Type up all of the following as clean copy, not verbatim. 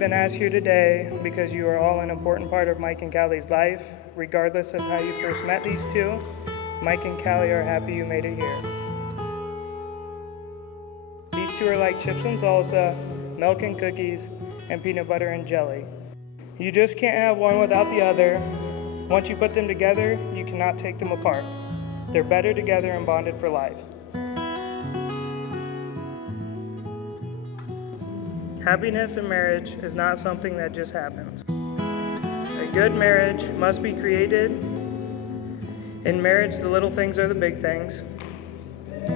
been asked here today because you are all an important part of Mike and Callie's life. Regardless of how you first met these two, Mike and Callie are happy you made it here. These two are like chips and salsa, milk and cookies, and peanut butter and jelly. You just can't have one without the other. Once you put them together, you cannot take them apart. They're better together and bonded for life. Happiness in marriage is not something that just happens. A good marriage must be created. In marriage, the little things are the big things.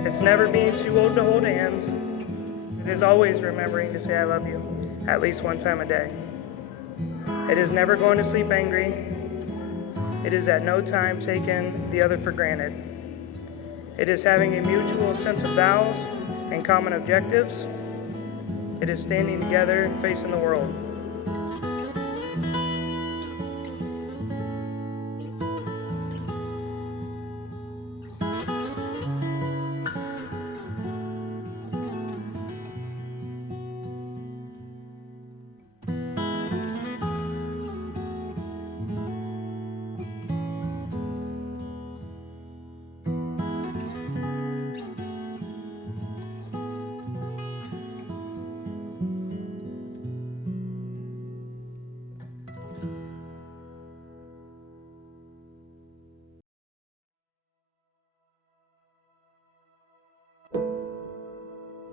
It's never being too old to hold hands. It is always remembering to say I love you at least one time a day. It is never going to sleep angry. It is at no time taking the other for granted. It is having a mutual sense of vows and common objectives. It is standing together and facing the world.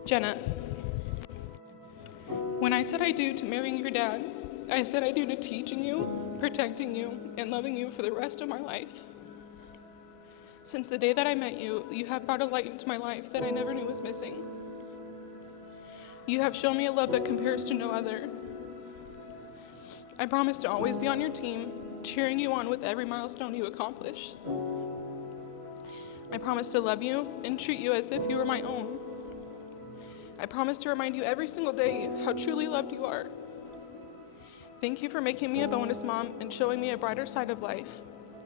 Jenna, when I said I do to marrying your dad, I said I do to teaching you, protecting you, and loving you for the rest of my life. Since the day that I met you, you have brought a light into my life that I never knew was missing. You have shown me a love that compares to no other. I promise to always be on your team, cheering you on with every milestone you accomplish. I promise to love you and treat you as if you were my own. I promise to remind you every single day how truly loved you are. Thank you for making me a bonus mom and showing me a brighter side of life.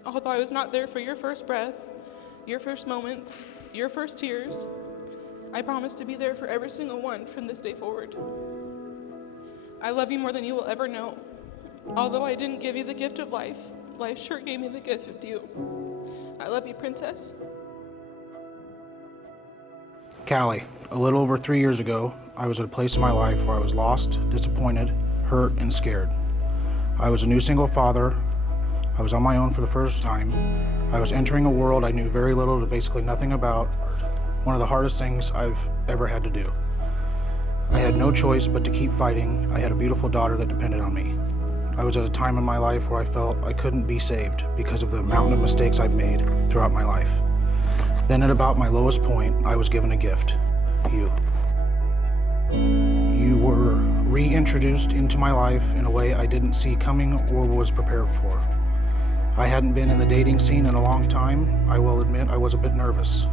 Although I was not there for your first breath, your first moments, your first tears, I promise to be there for every single one from this day forward. I love you more than you will ever know. Although I didn't give you the gift of life, life sure gave me the gift of you. I love you, Princess. Callie, a little over 3 years ago, I was at a place in my life where I was lost, disappointed, hurt, and scared. I was a new single father. I was on my own for the first time. I was entering a world I knew very little to basically nothing about. One of the hardest things I've ever had to do. I had no choice but to keep fighting. I had a beautiful daughter that depended on me. I was at a time in my life where I felt I couldn't be saved because of the mountain of mistakes I've made throughout my life. Then at about my lowest point, I was given a gift, you. You were reintroduced into my life in a way I didn't see coming or was prepared for. I hadn't been in the dating scene in a long time. I will admit I was a bit nervous.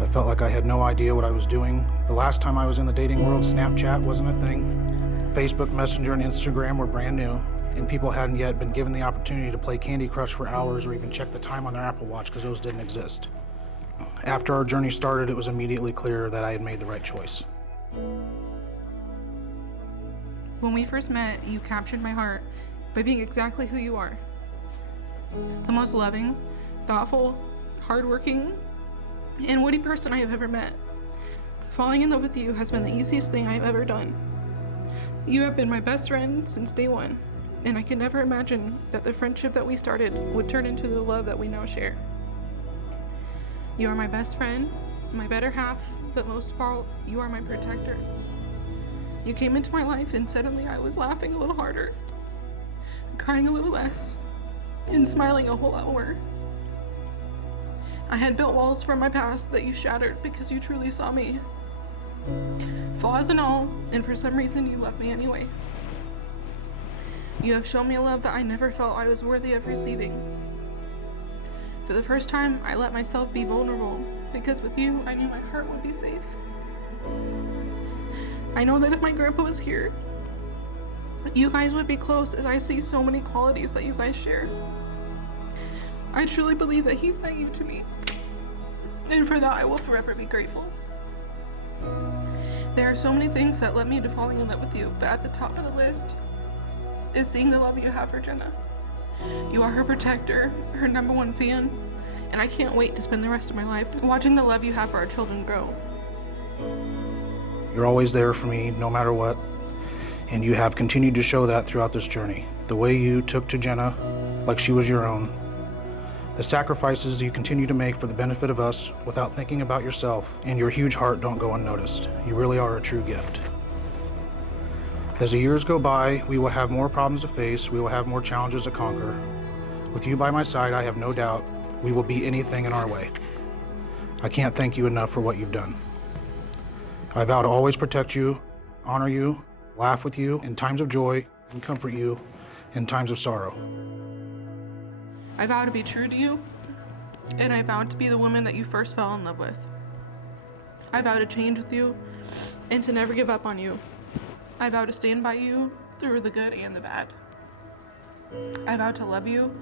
I felt like I had no idea what I was doing. The last time I was in the dating world, Snapchat wasn't a thing. Facebook Messenger and Instagram were brand new, and people hadn't yet been given the opportunity to play Candy Crush for hours or even check the time on their Apple Watch because those didn't exist. After our journey started, it was immediately clear that I had made the right choice. When we first met, you captured my heart by being exactly who you are. The most loving, thoughtful, hardworking, and witty person I have ever met. Falling in love with you has been the easiest thing I've ever done. You have been my best friend since day one, and I can never imagine that the friendship that we started would turn into the love that we now share. You are my best friend, my better half, but most of all, you are my protector. You came into my life and suddenly I was laughing a little harder, crying a little less, and smiling a whole lot more. I had built walls from my past that you shattered because you truly saw me. Flaws and all, and for some reason you loved me anyway. You have shown me a love that I never felt I was worthy of receiving. For the first time, I let myself be vulnerable, because with you, I knew my heart would be safe. I know that if my grandpa was here, you guys would be close as I see so many qualities that you guys share. I truly believe that he sent you to me, and for that I will forever be grateful. There are so many things that led me to falling in love with you, but at the top of the list is seeing the love you have for Jenna. You are her protector, her #1 fan, and I can't wait to spend the rest of my life watching the love you have for our children grow. You're always there for me, no matter what, and you have continued to show that throughout this journey. The way you took to Jenna like she was your own, the sacrifices you continue to make for the benefit of us without thinking about yourself, and your huge heart don't go unnoticed. You really are a true gift. As the years go by, we will have more problems to face, we will have more challenges to conquer. With you by my side, I have no doubt we will beat anything in our way. I can't thank you enough for what you've done. I vow to always protect you, honor you, laugh with you in times of joy, and comfort you in times of sorrow. I vow to be true to you, and I vow to be the woman that you first fell in love with. I vow to change with you and to never give up on you. I vow to stand by you through the good and the bad. I vow to love you,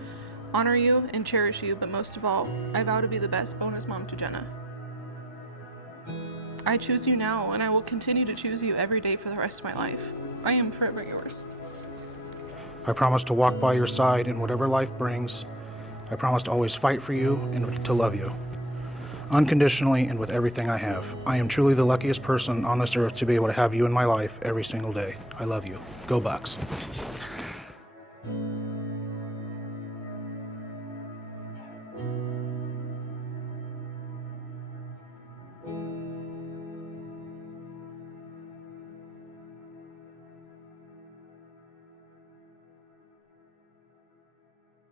honor you, and cherish you, but most of all, I vow to be the best bonus mom to Jenna. I choose you now, and I will continue to choose you every day for the rest of my life. I am forever yours. I promise to walk by your side in whatever life brings. I promise to always fight for you and to love you, unconditionally and with everything I have. I am truly the luckiest person on this earth to be able to have you in my life every single day. I love you. Go Bucks.